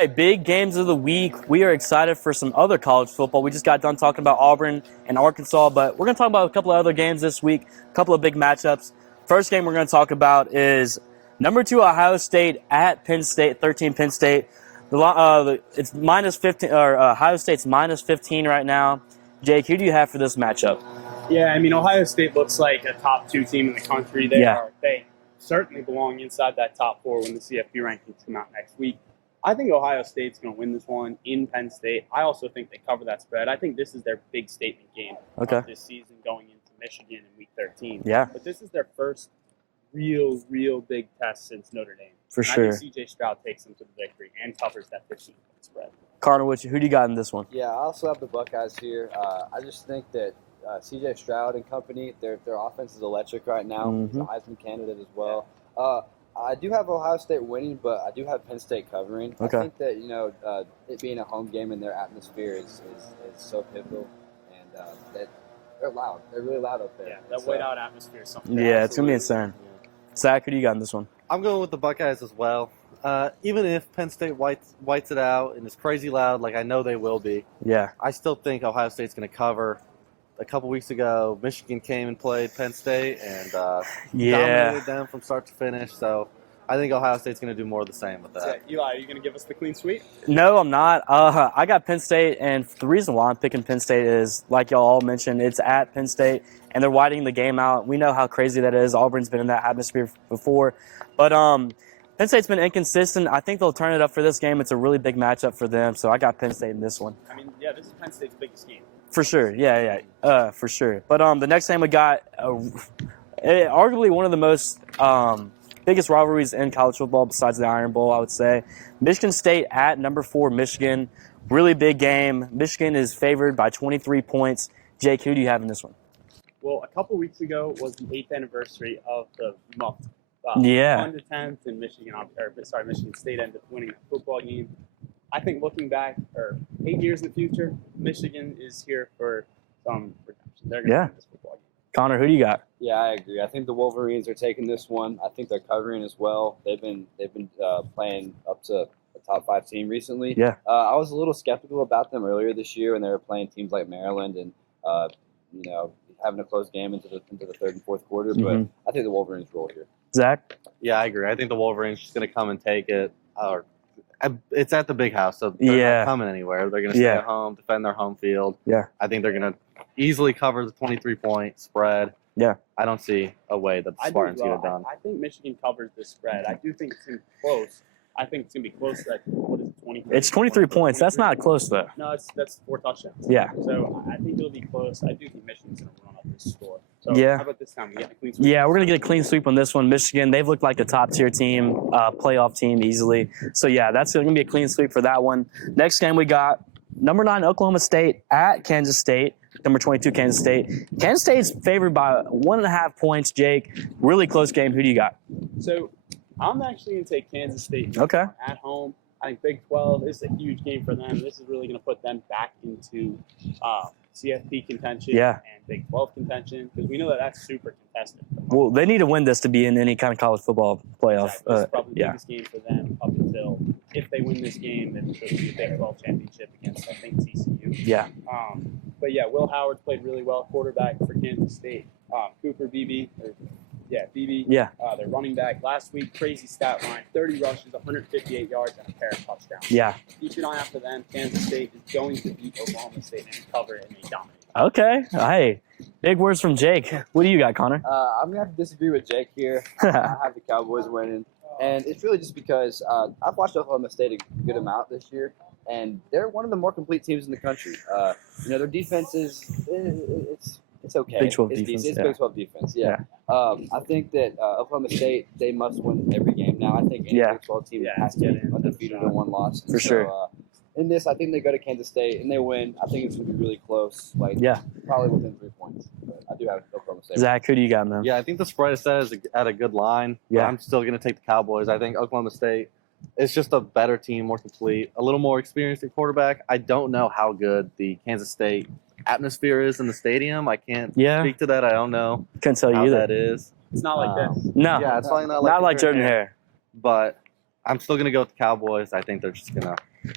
Hey, big games of the week. We are excited for some other college football. We just got done talking about Auburn and Arkansas, but we're going to talk about a couple of other games this week, a couple of big matchups. First game we're going to talk about is number 2 Ohio State at Penn State, 13 Penn State. It's minus 15, or Ohio State's minus 15 right now. Jake, who do you have for this matchup? Yeah, I mean, Ohio State looks like a top 2 team in the country. They certainly belong inside that top 4 when the CFP rankings come out next week. I think Ohio State's going to win this one in Penn State. I also think they cover that spread. I think this is their big statement game of this season going into Michigan in Week 13. Yeah. But this is their first real big test since Notre Dame. For sure. I think C.J. Stroud takes them to the victory and covers that 15-point spread. Carter, who do you got in this one? Yeah, I also have the Buckeyes here. I just think that C.J. Stroud and company, their offense is electric right now. Mm-hmm. The Heisman candidate as well. I do have Ohio State winning, but I do have Penn State covering. Okay. I think that it being a home game in their atmosphere is so pivotal, and that they're loud. They're really loud up there. Yeah, that whiteout atmosphere is something. Yeah, it's going to be insane. Zach, who do you got in this one? I'm going with the Buckeyes as well. Even if Penn State whites it out and is crazy loud, like I know they will be, Yeah. I still think Ohio State's going to cover. A couple weeks ago, Michigan came and played Penn State and dominated them from start to finish. So I think Ohio State's going to do more of the same with that. Eli, are you going to give us the clean sweep? No, I'm not. I got Penn State, and the reason why I'm picking Penn State is, like y'all all mentioned, it's at Penn State, and they're widening the game out. We know how crazy that is. Auburn's been in that atmosphere before. But Penn State's been inconsistent. I think they'll turn it up for this game. It's a really big matchup for them, so I got Penn State in this one. I mean, yeah, this is Penn State's biggest game. For sure, yeah, for sure. But the next game we got, arguably one of the most biggest rivalries in college football besides the Iron Bowl, I would say. Michigan State at number 4 Michigan. Really big game. Michigan is favored by 23 points. Jake, who do you have in this one? Well, a couple weeks ago was the 8th anniversary of the muffed. 1-10th, and Michigan State ended up winning a football game. I think looking back, 8 years in the future, Michigan is here for some redemption. They're going to win this football game. Connor, who do you got? Yeah, I agree. I think the Wolverines are taking this one. I think they're covering as well. They've been playing up to a top 5 team recently. Yeah. I was a little skeptical about them earlier this year when they were playing teams like Maryland and having a close game into the 3rd and 4th quarter. But I think the Wolverines roll here. Zach? Yeah, I agree. I think the Wolverines are just going to come and take it. It's at the big house, so they're not coming anywhere. They're going to stay at home, defend their home field. Yeah. I think they're going to easily cover the 23-point spread. Yeah. I don't see a way that the Spartans get it done. I think Michigan covers this spread. I do think it's going to be close. I think it's going to be close to, what is it, 23? It's 23 points. That's not close, though. No, that's 4 touchdowns. Yeah. So I think it'll be close. I do think Michigan's going to run up this score. So how about this time? We get a clean sweep? Yeah, we're going to get a clean sweep on this one. Michigan, they've looked like a top-tier team, playoff team easily. So, yeah, that's going to be a clean sweep for that one. Next game we got number 9 Oklahoma State at Kansas State. Number 22 Kansas State. Kansas State's favored by 1.5 points, Jake. Really close game. Who do you got? So I'm actually going to take Kansas State at home. I think Big 12 is a huge game for them. This is really going to put them back into CFP contention and Big 12 contention because we know that that's super contested. Well, they need to win this to be in any kind of college football playoff. Exactly. This is probably the biggest game for them up until if they win this game, then it'll be a Big 12 championship against, I think, TCU. Yeah. But, yeah, Will Howard's played really well, quarterback for Kansas State. Cooper, BB. BB. Yeah. Their running back last week, crazy stat line, 30 rushes, 158 yards, and a pair of touchdowns. Yeah. Keep an eye out for them. Kansas State is going to beat Oklahoma State and cover it, and they dominate. Okay. Hey, big words from Jake. What do you got, Connor? I'm going to have to disagree with Jake here. I have the Cowboys winning. And it's really just because I've watched Oklahoma State a good amount this year, and they're one of the more complete teams in the country. Their defense is it's okay. Big 12 defense. It's Big 12 defense, yeah. I think that Oklahoma State, they must win every game now. I think any Big 12 team has to be undefeated in 1 loss. For sure. In this, I think they go to Kansas State and they win. I think it's going to be really close, probably within 3 points. But I do have Oklahoma State. Zach, who do you got, man? Yeah, I think the spread is set at a good line. Yeah. I'm still going to take the Cowboys. I think Oklahoma State is just a better team, more complete, a little more experienced at quarterback. I don't know how good the Kansas State atmosphere is in the stadium. I can't speak to that. I don't know. Couldn't tell you how either. that is. It's not like this. No. Yeah, it's probably not like Jordan Hare. But I'm still going to go with the Cowboys. I think they're just going to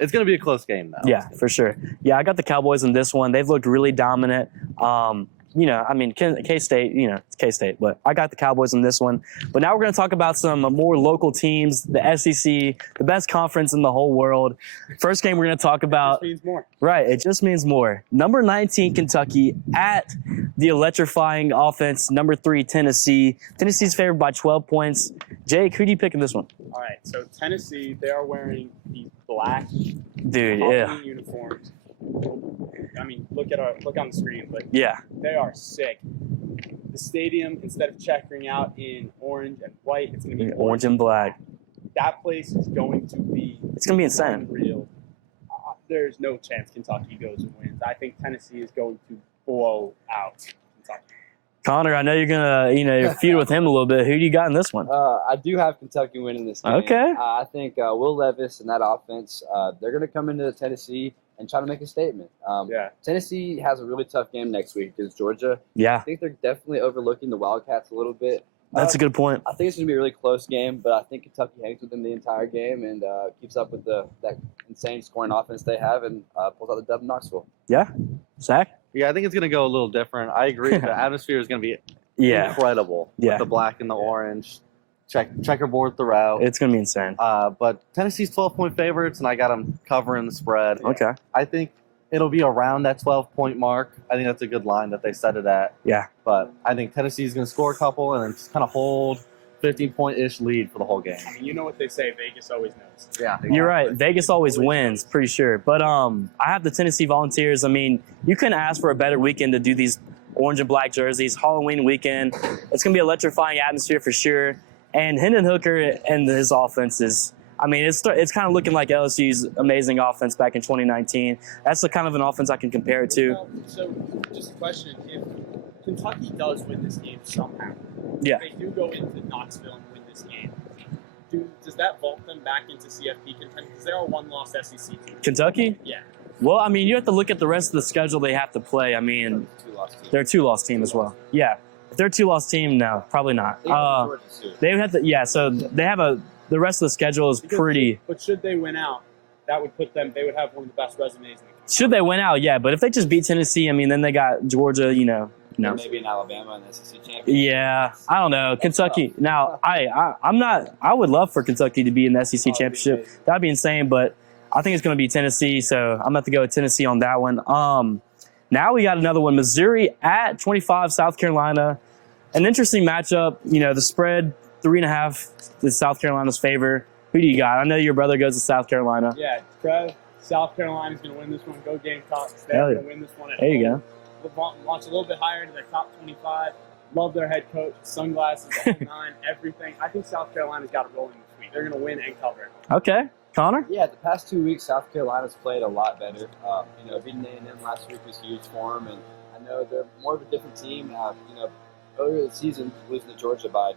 It's going to be a close game, though. Yeah, for sure. Yeah, I got the Cowboys in this one. They've looked really dominant. I mean, K-State, it's K-State, but I got the Cowboys in this one. But now we're going to talk about some more local teams, the SEC, the best conference in the whole world. First game we're going to talk about. It just means more. Right, it just means more. Number 19, Kentucky, at the electrifying offense, number 3, Tennessee. Tennessee's favored by 12 points. Jake, who do you pick in this one? All right, so Tennessee, they are wearing these black uniforms. I mean, look on the screen, but yeah, they are sick. The stadium, instead of checkering out in orange and white, it's going to be orange and black. That place is going to be insane. Unreal. There's no chance Kentucky goes and wins. I think Tennessee is going to blow out Kentucky. Connor, I know you're gonna feud with him a little bit. Who do you got in this one? I do have Kentucky winning this game. Okay. I think Will Levis and that offense, they're going to come into Tennessee and try to make a statement. Tennessee has a really tough game next week against Georgia. Yeah. I think they're definitely overlooking the Wildcats a little bit. That's a good point. I think it's going to be a really close game, but I think Kentucky hangs with them the entire game and keeps up with that insane scoring offense they have and pulls out the dub in Knoxville. Yeah. Zach? Yeah, I think it's going to go a little different. I agree. The atmosphere is going to be incredible with the black and the orange. Checkerboard throughout. It's going to be insane. But Tennessee's 12-point favorites, and I got them covering the spread. Okay. I think it'll be around that 12-point mark. I think that's a good line that they set it at. Yeah. But I think Tennessee's going to score a couple and then just kind of hold 15-point-ish lead for the whole game. I mean, you know what they say, Vegas always knows. Yeah. You're right. Vegas always wins, pretty sure. But I have the Tennessee Volunteers. I mean, you couldn't ask for a better weekend to do these orange and black jerseys. Halloween weekend. It's going to be an electrifying atmosphere for sure. And Hendon Hooker and his offense is, I mean, it's kind of looking like LSU's amazing offense back in 2019. That's the kind of an offense I can compare it to. So, just a question. If Kentucky does win this game somehow, yeah, if they do go into Knoxville and win this game, does that vault them back into CFP contention? Because they're a one-loss SEC team. Kentucky? Yeah. Well, I mean, you have to look at the rest of the schedule they have to play. I mean, they're a two-loss team as well. Yeah. If they're a two-loss team, no, probably not. They would have to, yeah, so they have the rest of the schedule is pretty. But should they win out, that would put them, they would have one of the best resumes in the country. Should they win out, yeah, but if they just beat Tennessee, I mean, then they got Georgia, Maybe in Alabama in the SEC championship. Yeah, I don't know. Kentucky. Now, I'm not. I would love for Kentucky to be in the SEC championship. That'd be insane. But I think it's going to be Tennessee, so I'm going to have to go with Tennessee on that one. Now we got another one. Missouri at 25, South Carolina. An interesting matchup. The spread 3.5 is South Carolina's favor. Who do you got? I know your brother goes to South Carolina. Yeah, Trev. South Carolina's going to win this one. Go Gamecocks. They're going to win this one. There you go. Launch a little bit higher to their top 25. Love their head coach, sunglasses, the whole nine, everything. I think South Carolina's got it rolling this week. They're going to win and cover. Okay. Connor? Yeah, the past 2 weeks, South Carolina's played a lot better. Beating A&M last week was huge for them, and I know they're more of a different team. Earlier this season, losing to Georgia by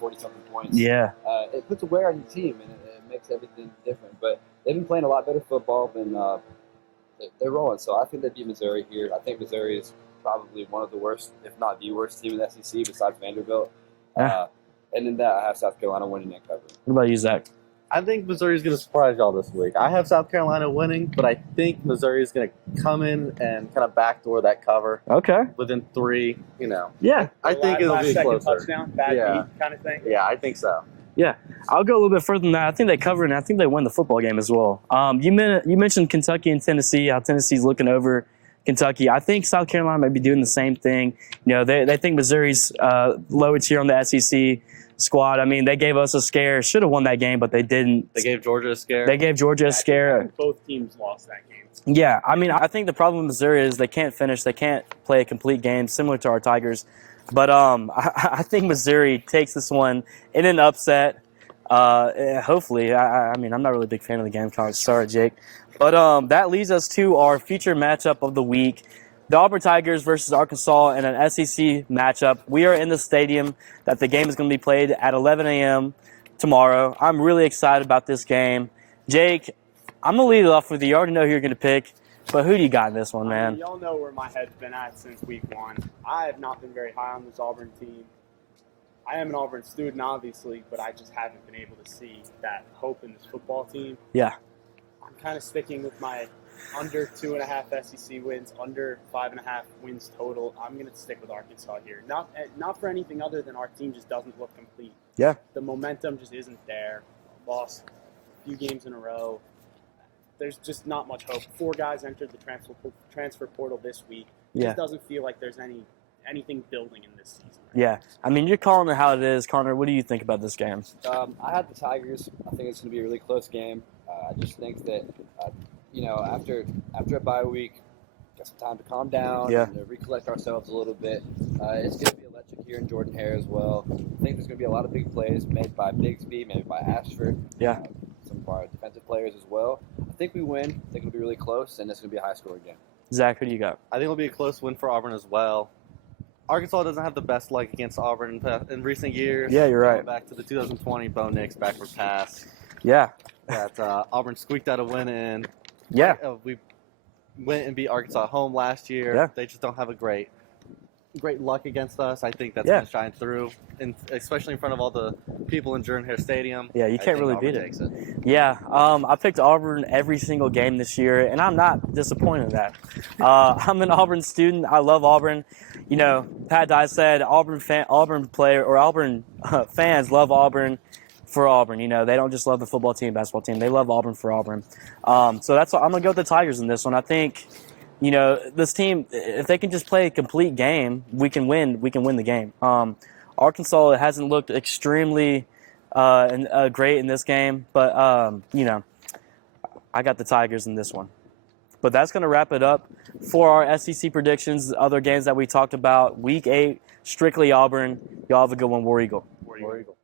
40-something points. Yeah. It puts a wear on your team, and it makes everything different. But they've been playing a lot better football than they're rolling. So I think they beat Missouri here. I think Missouri is probably one of the worst, if not the worst team in the SEC besides Vanderbilt. And in that, I have South Carolina winning and covering. What about you, Zach? I think Missouri's going to surprise y'all this week. I have South Carolina winning, but I think Missouri's going to come in and kind of backdoor that cover. Okay. Within 3, Yeah. I think it'll be closer. Touchdown, bad beat kind of thing. Yeah, I think so. Yeah, I'll go a little bit further than that. I think they cover and I think they win the football game as well. You mentioned Kentucky and Tennessee, how Tennessee's looking over Kentucky. I think South Carolina might be doing the same thing. They think Missouri's low tier on the SEC squad. I mean, they gave us a scare. Should have won that game, but they didn't. They gave Georgia a scare. They gave Georgia a scare. Both teams lost that game. Yeah, I mean, I think the problem with Missouri is they can't finish. They can't play a complete game, similar to our Tigers. But I think Missouri takes this one in an upset. Hopefully. I mean, I'm not really a big fan of the Gamecocks. Sorry, Jake. But that leads us to our featured matchup of the week. The Auburn Tigers versus Arkansas in an SEC matchup. We are in the stadium that the game is going to be played at 11 a.m. tomorrow. I'm really excited about this game. Jake, I'm going to lead it off with you. You already know who you're going to pick. But who do you got in this one, man? Y'all know where my head's been at since week 1. I have not been very high on this Auburn team. I am an Auburn student, obviously, but I just haven't been able to see that hope in this football team. Yeah. I'm kind of sticking with my under 2.5 SEC wins, under 5.5 wins total. I'm going to stick with Arkansas here. Not for anything other than our team just doesn't look complete. Yeah. The momentum just isn't there. Lost a few games in a row. There's just not much hope. 4 guys entered the transfer portal this week. It just doesn't feel like there's anything building in this season. Right? Yeah. I mean, you're calling it how it is. Connor, what do you think about this game? I had the Tigers. I think it's going to be a really close game. I just think that, after a bye week, got some time to calm down and to recollect ourselves a little bit. It's going to be electric here in Jordan-Hare as well. I think there's going to be a lot of big plays made by Bigsby, maybe by Ashford. Yeah. Some of our defensive players as well. I think we win. I think it'll be really close, and it's going to be a high-scoring game. Zach, who do you got? I think it'll be a close win for Auburn as well. Arkansas doesn't have the best luck against Auburn in recent years. Yeah, you're right. Back to the 2020 Bo Nix backward pass. Yeah. That Auburn squeaked out a win in. Yeah. We went and beat Arkansas at home last year. Yeah. They just don't have a great luck against us. I think that's going to shine through, and especially in front of all the people in Jordan-Hare Stadium. Yeah, you can't really Auburn beat takes it. Yeah, I picked Auburn every single game this year, and I'm not disappointed in that. I'm an Auburn student. I love Auburn. You know, Pat Dye said Auburn fans love Auburn for Auburn. You know, they don't just love the football team, basketball team. They love Auburn for Auburn. So that's why I'm going to go with the Tigers in this one. I think, you know, this team, if they can just play a complete game, we can win the game. Arkansas hasn't looked extremely great in this game, but, you know, I got the Tigers in this one. But that's going to wrap it up for our SEC predictions, other games that we talked about. Week 8, Strictly Auburn. Y'all have a good one. War Eagle. War Eagle.